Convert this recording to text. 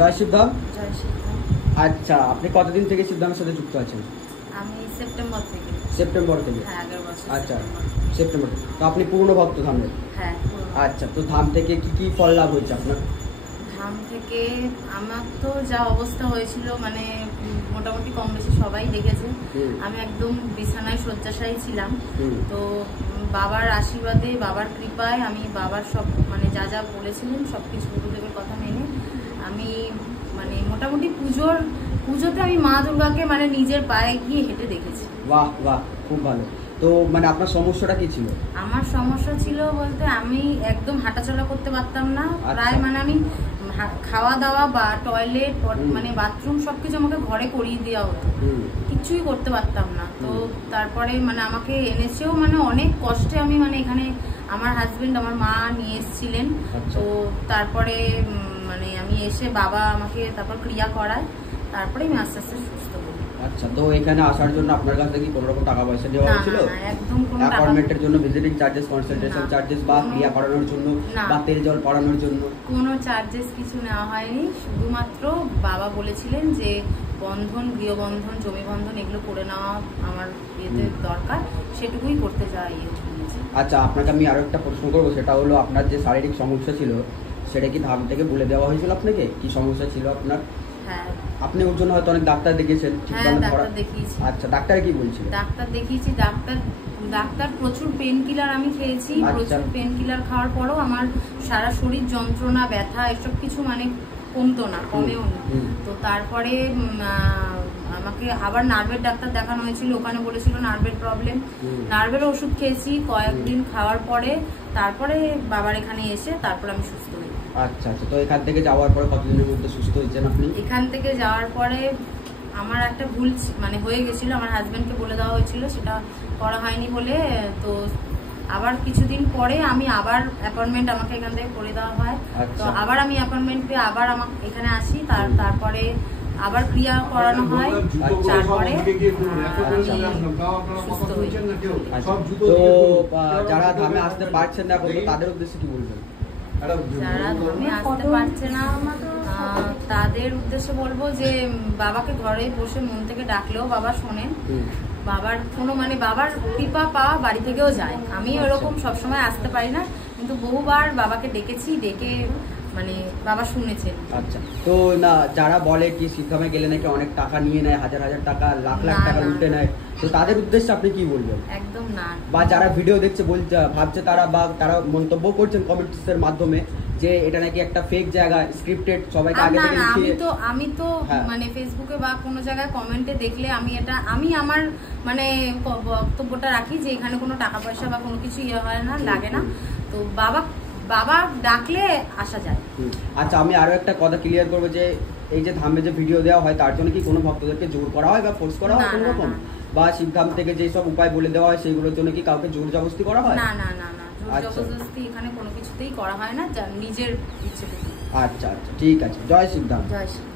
জয় শিবধাম। জয় শিবধাম। আচ্ছা, আপনি কতদিন থেকে শিবধামের সাথে যুক্ত আছেন? আমি সেপ্টেম্বর থেকে। সেপ্টেম্বর থেকে? হ্যাঁ, আগের বছর। আচ্ছা, সেপ্টেম্বর। তো আপনি পুরনো ভক্ত ধামের? হ্যাঁ। আচ্ছা, তো ধাম থেকে কি কি ফল লাভ হয়েছে আপনার? ধাম থেকে আমার তো যা অবস্থা হয়েছিল মানে মোটামুটি কম বেশি সবাই দেখেছে। আমি একদম বিছানায় শয্যাশায়ী ছিলাম। তো বাবার আশীর্বাদে, বাবার কৃপায় আমি বাবার সব মানে যা যা বলেছিলেন সবকিছু গুরুদেবের কথা মেনে আমি মানে মোটামুটি পুজোতে আমি মা দুর্গাকে মানে নিজের পায়ে গিয়ে হেঁটে দেখেছি। বাহ বাহ, খুব ভালো। তো মানে আপনার সমস্যাটা কি ছিল? আমার সমস্যা ছিল বলতে আমি একদম হাঁটাচলা করতে পারতাম না। প্রায় মানে আমি খাওয়া দাওয়া বা টয়লেট মানে বাথরুম সবকিছু আমাকে ঘরে করিয়ে দেওয়া হতো, কিছুই করতে পারতাম না। তো তারপরে মানে আমাকে এনেছেও মানে অনেক কষ্টে আমি মানে এখানে আমার হাজবেন্ড আমার মা নিয়ে এসেছিলেন। তো তারপরে মানে আমি এসে বাবা আমাকে তারপর ক্রিয়া করায়, তারপরে আমি আস্তে আস্তে সুস্থ হই। আচ্ছা, তো এখানে আসার জন্য আপনার কাছে কি কোনো রকম টাকা পয়সা দেওয়া হয়েছিল? না, একদম কোনো টাকা। অ্যাপয়েন্টমেন্টের জন্য ভিজিটিং চার্জেস, কনসালটেশন চার্জেস বা ক্রিয়া করানোর জন্য বা তেল জল পড়ানোর জন্য কোনো চার্জেস কিছু নেওয়া হয়নি। শুধুমাত্র বাবা বলেছিলেন যে বন্ধন, গৃহবন্ধন, জমি বন্ধন এগুলো করে নেওয়া আমার এতে দরকার, সেটুকুই করতে যাই। আচ্ছা, আপনাকে আমি আরো একটা প্রশ্ন করবো, সেটা হলো আপনার যে শারীরিক সমস্যা ছিল সেটা কি ধাম থেকে বলে দেওয়া হয়েছিল আপনাকে? কি সমস্যা ছিল আপনার? হ্যাঁ, আপনি ওর জন্য হয়তো অনেক ডাক্তার দেখিয়েছেন। হ্যাঁ, ডাক্তার দেখিয়েছি। আচ্ছা, ডাক্তার কি বলছিল? ডাক্তার দেখিয়েছি, ডাক্তার প্রচুর পেন কিলার আমি খেয়েছি। প্রচুর পেন কিলার খাওয়ার পরও আমার সারা শরীর যন্ত্রণা, ব্যথা এসব কিছু মানে কমতো না, কমেও না। তো তারপরে আমাকে আবার নার্ভের ডাক্তার দেখানো হয়েছিল, ওখানে বলেছিল নার্ভের প্রবলেম। নার্ভের ওষুধ খেয়েছি কয়েকদিন খাওয়ার পরে, তারপরে বাবার এখানে এসে তারপর আমি সুস্থ হই। আচ্ছা আচ্ছা, তো এখান থেকে যাওয়ার পরে কতদিনের মধ্যে সুস্থ হয়েছেন আপনি? এখান থেকে যাওয়ার পরে আমার একটা ভুল মানে হয়ে গেছিল, আমার হাজবেন্ডকে বলে দেওয়া হয়েছিল, সেটা করা হয়নি বলে। তো আবার কিছুদিন পরে আমি আবার অ্যাপয়েন্টমেন্ট আমাকে এখান থেকে করে দেওয়া হয়। তো আবার আমি অ্যাপয়েন্টমেন্ট পেয়ে আবার আমাকে এখানে আসি, তারপরে আবার ক্রিয়া করানো হয়, তারপরে সুস্থ হই। তো যারা ধামে আসতে পারছেন না তাদের উদ্দেশ্যে কি বলবেন? যারা ধামে আসতে পারছে না তাদের উদ্দেশ্যে বলবো যে বাবাকে ঘরে বসে মন থেকে ডাকলেও বাবা শোনেন। বাবার কোনো মানে বাবার কৃপা পাওয়া বাড়ি থেকেও যায়। আমি ওরকম সবসময় আসতে পারি না, কিন্তু বহুবার বাবাকে ডেকেছি, ডেকে মানে বাবা শুনেছেন। আচ্ছা, তো না যারা বলে কি শিবধামে গেলে নাকি অনেক টাকা নিয়ে নেয়, হাজার হাজার টাকা, লাখ লাখ টাকা লুটে নেয়, তো তাদের উদ্দেশ্যে আপনি কি বলবেন? একদম না। বা যারা ভিডিও দেখছে বলছে, ভাবছে তারা, বা তারা মন্তব্য করছেন কমেন্টসের মাধ্যমে যে এটা নাকি একটা ফেক জায়গা, স্ক্রিপ্টেড, সবাইকে আগে থেকে লিখিয়ে। আমি তো মানে ফেসবুকে বা কোনো জায়গায় কমেন্টে দেখলে আমি আমার মানে বক্তব্যটা রাখি যে এখানে কোনো টাকা পয়সা বা কোনো কিছু ইয়ে হয় না, লাগে না। তো বাবা ডাকলে আসা যায়। আচ্ছা, আমি আরো একটা কথা ক্লিয়ার করবো যে এই যে ধামে যে ভিডিও দেওয়া হয় তার জন্য কি কোনো ভক্তদেরকে জোর করা হয় বা ফোর্স করা হয় কোনো রকম? বা শিবধাম থেকে যে সব উপায় বলে দেওয়া হয় সেগুলোর জন্য কি কাউকে জোর জবরদস্তি করা হয়? না না না না, জোর জবরদস্তি এখানে কোনো কিছুতেই করা হয় না, নিজের ইচ্ছে থেকে। আচ্ছা আচ্ছা, ঠিক আছে। জয় শিবধাম। জয় শিবধাম।